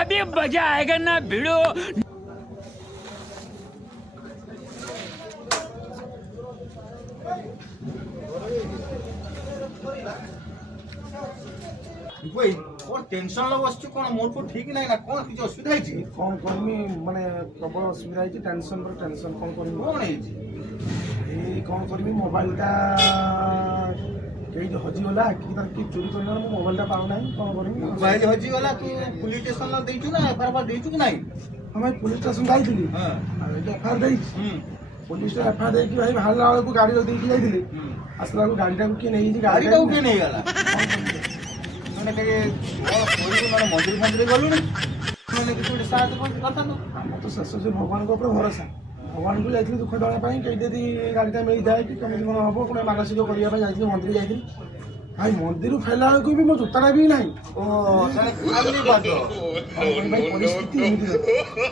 अभी मजा आएगा ना भिड़ो। भाई कौन टेंशन लो बस कौन मोर को ठीक नहीं ना कौन किछ असुविधा है कौन करमी माने प्रबल असुविधा है टेंशन पर टेंशन कौन करमी कौन है ए कौन करमी मोबाइल टा कई जो हजी गला कि तार कि चोरी करना मो मोबाइल टा पाउ नाही कौन करमी मोबाइल हजी गला तू पुलिस स्टेशन ला देइछु ना एफआईआर देइछु कि नहीं हम पुलिस स्टेशन जाइथिली हां एफआईआर देई पुलिस एफआईआर दे कि भाई भाला वाला को गाड़ी रो देई जाइथिली असला को गाड़ी टा को के नहीं गाड़ी टा के नहीं गला माने के कोई माने मंदिर गलु नहीं माने कि साथ कथा तो हम तो सस से भगवान को ऊपर भरोसा भगवान को जाइथिली दुख दला पाई कई देदी गाड़ी टा मिल जाए कि कमी मन हबो कोने मानसिक करिया पाई जाइथिली मंदिर जाइथिली भाई मंदिर फेला को भी मो जुताटा भी नहीं ओ सारे खाली बात भाई परिस्थिति एमिति